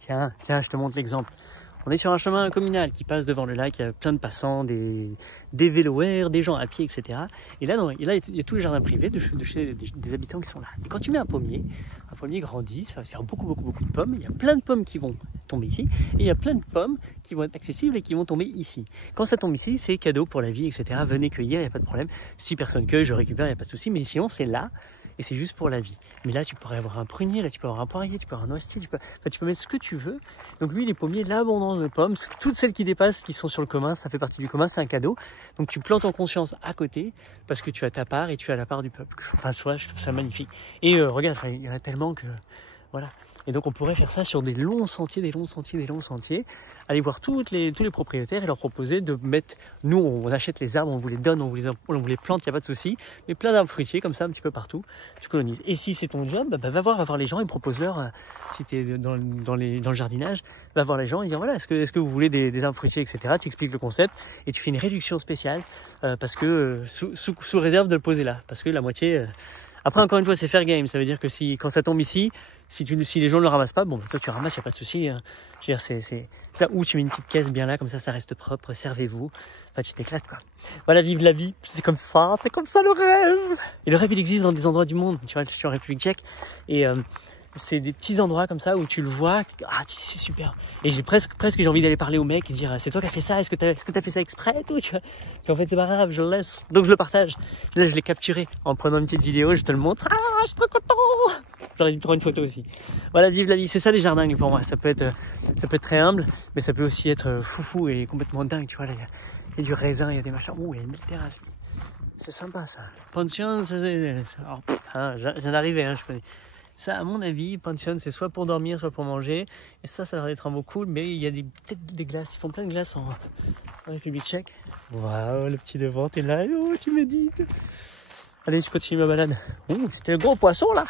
Tiens, je te montre l'exemple. On est sur un chemin communal qui passe devant le lac, il y a plein de passants, des vélos, des gens à pied, etc. Et là, il y a tous les jardins privés de chez des habitants qui sont là. Et quand tu mets un pommier grandit, ça va faire beaucoup de pommes. Il y a plein de pommes qui vont tomber ici, et il y a plein de pommes qui vont être accessibles et qui vont tomber ici. Quand ça tombe ici, c'est cadeau pour la vie, etc. Venez cueillir, il n'y a pas de problème. Si personne cueille, je récupère, il n'y a pas de souci. Mais sinon, c'est là. Et c'est juste pour la vie. Mais là, tu pourrais avoir un prunier, là, tu peux avoir un poirier, tu peux avoir un noisetier, tu peux mettre ce que tu veux. Donc lui, les pommiers, l'abondance de pommes, toutes celles qui dépassent, qui sont sur le commun, ça fait partie du commun, c'est un cadeau. Donc tu plantes en conscience à côté, parce que tu as ta part et tu as la part du peuple. Enfin, je trouve ça magnifique. Et regarde, il y en a tellement que... Voilà. Et donc on pourrait faire ça sur des longs sentiers, aller voir tous les propriétaires et leur proposer de mettre, nous on achète les arbres, on vous les donne, on vous les plante, il n'y a pas de souci, mais plein d'arbres fruitiers comme ça un petit peu partout, tu colonises. Et si c'est ton job, va voir les gens et propose-leur, si tu es dans le jardinage, va voir les gens et dire voilà, est-ce que vous voulez des arbres fruitiers, etc. Tu expliques le concept et tu fais une réduction spéciale parce que sous réserve de le poser là, parce que la moitié... Après, encore une fois, c'est fair game. Ça veut dire que quand ça tombe ici, si les gens ne le ramassent pas, bon, toi tu ramasses, il n'y a pas de souci. Je veux dire, c'est ça où tu mets une petite caisse bien là, comme ça reste propre, servez-vous. Enfin, tu t'éclates, quoi. Voilà, vive la vie. C'est comme ça le rêve. Et le rêve, il existe dans des endroits du monde. Tu vois, je suis en République tchèque et c'est des petits endroits comme ça où tu le vois, c'est super. Et j'ai presque j'ai envie d'aller parler au mec et dire c'est toi qui as fait ça, est-ce que t'as fait ça exprès et tout, tu vois. Puis en fait c'est pas grave, je le laisse. Donc je le partage. Là je l'ai capturé en prenant une petite vidéo, je te le montre. Je suis trop content. J'aurais dû prendre une photo aussi. Voilà, vive la vie. C'est ça les jardins pour moi. Ça peut être très humble, mais ça peut aussi être foufou et complètement dingue, tu vois. Là, il y a du raisin, il y a des machins. Il y a une belle terrasse. C'est sympa ça. Pension, j'en arrivais, je connais. Ça, à mon avis, pension, c'est soit pour dormir, soit pour manger. Et ça a l'air d'être un mot cool, mais il y a peut-être des glaces. Ils font plein de glaces en République tchèque. Waouh, le petit devant, t'es là. Oh, tu médites. Allez, je continue ma balade. C'était le gros poisson, là.